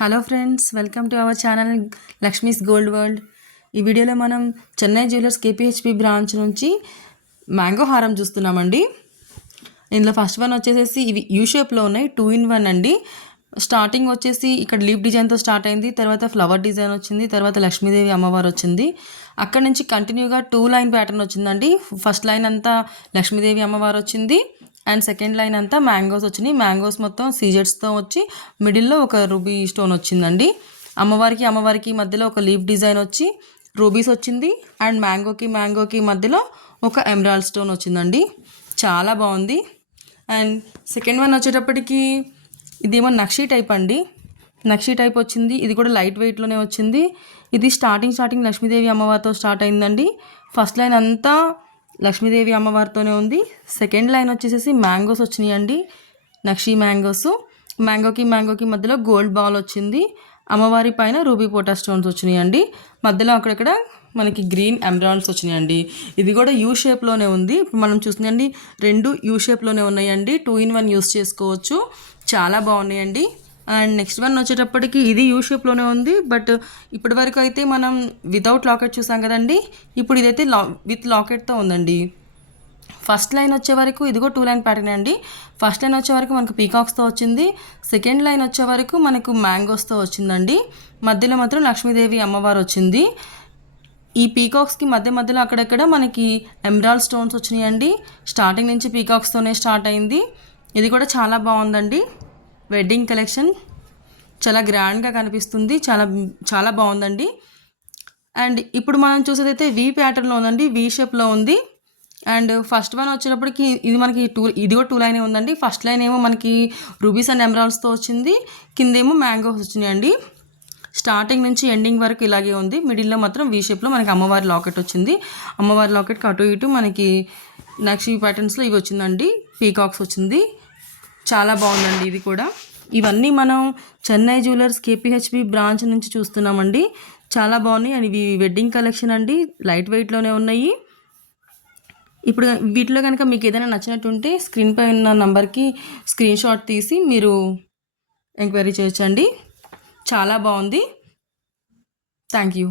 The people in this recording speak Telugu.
Hello friends, welcome to our channel Lakshmi's gold world. ఈ వీడియోలో మనం చెన్నై జ్యువెలర్స్ కేపీహెచ్పి బ్రాంచ్ నుంచి మ్యాంగో హారం చూస్తున్నామండి. ఇందులో ఫస్ట్ వన్ వచ్చేసి ఇవి యూ షేప్లో ఉన్నాయి, 2-in-1 అండి. స్టార్టింగ్ వచ్చేసి ఇక్కడ లీఫ్ డిజైన్తో స్టార్ట్ అయింది, తర్వాత ఫ్లవర్ డిజైన్ వచ్చింది, తర్వాత లక్ష్మీదేవి అమ్మవారు వచ్చింది. అక్కడ నుంచి కంటిన్యూగా 2 లైన్ ప్యాటర్న్ వచ్చిందండి. ఫస్ట్ లైన్ అంతా లక్ష్మీదేవి అమ్మవారు వచ్చింది అండ్ సెకండ్ లైన్ అంతా మ్యాంగోస్ వచ్చినాయి. మ్యాంగోస్ మొత్తం సీజెట్స్తో వచ్చి మిడిల్లో ఒక రూబీ స్టోన్ వచ్చిందండి. అమ్మవారికి మధ్యలో ఒక లీఫ్ డిజైన్ వచ్చి రూబీస్ వచ్చింది అండ్ మ్యాంగోకి మధ్యలో ఒక ఎమరాల్డ్ స్టోన్ వచ్చిందండి. చాలా బాగుంది. అండ్ సెకండ్ వన్ వచ్చేటప్పటికి ఇదేమో నక్షీ టైప్ అండి. నక్షీ టైప్ వచ్చింది. ఇది కూడా లైట్ వెయిట్లోనే వచ్చింది. ఇది స్టార్టింగ్ లక్ష్మీదేవి అమ్మవారితో స్టార్ట్ అయిందండి. ఫస్ట్ లైన్ అంతా లక్ష్మీదేవి అమ్మవారితోనే ఉంది. సెకండ్ లైన్ వచ్చేసి మ్యాంగోస్ వచ్చినాయండి, నక్షీ మ్యాంగోస్. మ్యాంగోకి మధ్యలో గోల్డ్ బాల్ వచ్చింది. అమ్మవారి పైన రూబీ పోటా స్టోన్స్ వచ్చినాయండి. మధ్యలో అక్కడక్కడ మనకి గ్రీన్ ఎమరాల్డ్స్ వచ్చినాయండి. ఇది కూడా యూ షేప్లోనే ఉంది. ఇప్పుడు మనం చూస్తుందండి, 2 యూ షేప్లోనే ఉన్నాయండి. 2-in-1 యూస్ చేసుకోవచ్చు. చాలా బాగున్నాయండి. అండ్ నెక్స్ట్ వన్ వచ్చేటప్పటికి ఇది యూ షేప్లోనే ఉంది, బట్ ఇప్పటి వరకు అయితే మనం వితౌట్ లాకెట్ చూసాం కదండి. ఇప్పుడు ఇదైతే విత్ లాకెట్తో ఉందండి. ఫస్ట్ లైన్ వచ్చే వరకు ఇదిగో 2 లైన్ ప్యాటర్న్ అండి. ఫస్ట్ లైన్ వచ్చే వరకు మనకు పీకాక్స్తో వచ్చింది. సెకండ్ లైన్ వచ్చే వరకు మనకు మ్యాంగోస్తో వచ్చిందండి. మధ్యలో మాత్రం లక్ష్మీదేవి అమ్మవారు వచ్చింది. ఈ పీకాక్స్కి మధ్యలో అక్కడక్కడ మనకి ఎమరాల్డ్ స్టోన్స్ వచ్చినాయండి. స్టార్టింగ్ నుంచి పీకాక్స్తోనే స్టార్ట్ అయింది. ఇది కూడా చాలా బాగుందండి. వెడ్డింగ్ కలెక్షన్ చాలా గ్రాండ్గా కనిపిస్తుంది. చాలా బాగుందండి. అండ్ ఇప్పుడు మనం చూసేదైతే వి ప్యాటర్న్లో ఉందండి, వి షేప్లో ఉంది. అండ్ ఫస్ట్ వన్ వచ్చేటప్పటికి ఇది మనకి ఇది కూడా 2 లైనే ఉందండి. ఫస్ట్ లైన్ ఏమో మనకి రూబీస్ అండ్ ఎమరాల్డ్స్తో వచ్చింది, కిందేమో మ్యాంగోస్ వచ్చినాయండి. స్టార్టింగ్ నుంచి ఎండింగ్ వరకు ఇలాగే ఉంది. మిడిల్లో మాత్రం వీ షేప్లో మనకి అమ్మవారి లాకెట్ వచ్చింది. అమ్మవారి లాకెట్కి అటు ఇటు మనకి నక్షీ ప్యాటర్న్స్లో ఇవి వచ్చిందండి, పీకాక్స్ వచ్చింది. చాలా బాగుందండి ఇది కూడా. ఇవన్నీ మనం చెన్నై జ్యువెలర్స్ కేపీహెచ్పి బ్రాంచ్ నుంచి చూస్తున్నామండి. చాలా బాగున్నాయి. అండ్ ఇవి వెడ్డింగ్ కలెక్షన్ అండి, లైట్ వెయిట్లోనే ఉన్నాయి. ఇప్పుడు వీటిలో కనుక మీకు ఏదైనా నచ్చినట్టుంటే స్క్రీన్ పై ఉన్న నంబర్కి స్క్రీన్ షాట్ తీసి మీరు ఎంక్వైరీ చేయొచ్చండి. చాలా బాగుంది. Thank you.